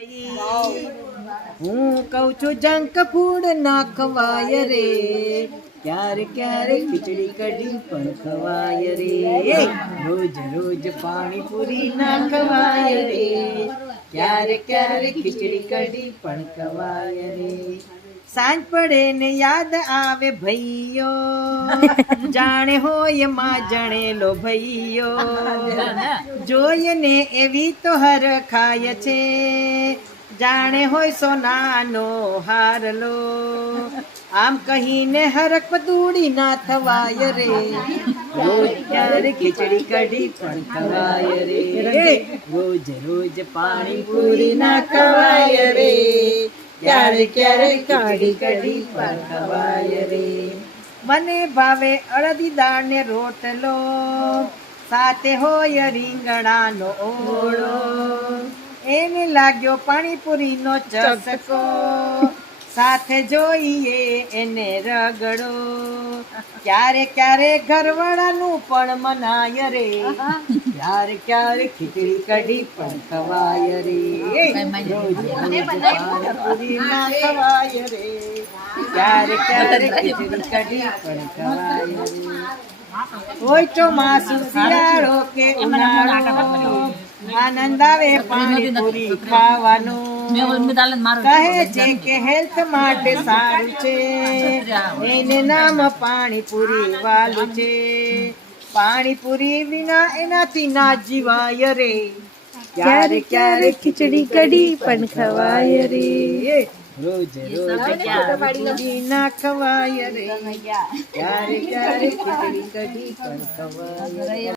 હું કહું છું જંક ફૂડ ના ખવાય રે, ક્યારે ક્યારે ખીચડી કઢી પણ ખવાય રે, રોજ રોજ પાણીપુરી ના ખવાય રે, ક્યારે ક્યારે ખીચડી કઢી પણ ખવાય રે. સાંજ પડે ને યાદ આવે ભઈયો, જાણે હોય માં જણેલો ભઈયો, જોઈએ ને એવી તો હર ખાય છે, જાણે હોય સોનાનો હારલો. આમ કહીને હરખ દૂડી ના થવાય રે, રોજ ક્યારે ખીચડી કઢી પણ ખવાય રે, રોજ રોજ પાણીપુરી ના ખવાય રે, ક્યારે ક્યારે ખીચડી કઢી પણ ખવાય રે. મને ભાવે અડદી દાળ ને રોટલો, સાથે હોય રીંગણાનો ઓળો, એને લાગ્યો પાણીપુરીનો ચસકો, સાથે જોઈએ એને રગડો. ક્યારે ક્યારે ઘરવાળાનું પણ મનાય રે, ક્યારે ક્યારે ખીચડી કઢી પણ ખવાય રે, રોજ રોજ પાણીપુરી ના ખવાય રે, ક્યારે ક્યારે ખીચડી કઢી પણ ખવાય રે. હોય ચોમાસું શિયાળો કે ઉનાળો, આનંદ આવે પાણીપુરી ખાવાનો. કહે છે કે હેલ્થ માટે સારું છે, એને નામ પાણીપુરી વાલું છે, પાણીપુરી વિના એનાથી ના જીવાય રે, ક્યારે ક્યારે ખીચડી કઢી પણ ખવાય રે, રોજ રોજ પાણીપુરી ના ખવાય રે, ક્યારે ક્યારે ખીચડી કઢી પણ ખવાય રે.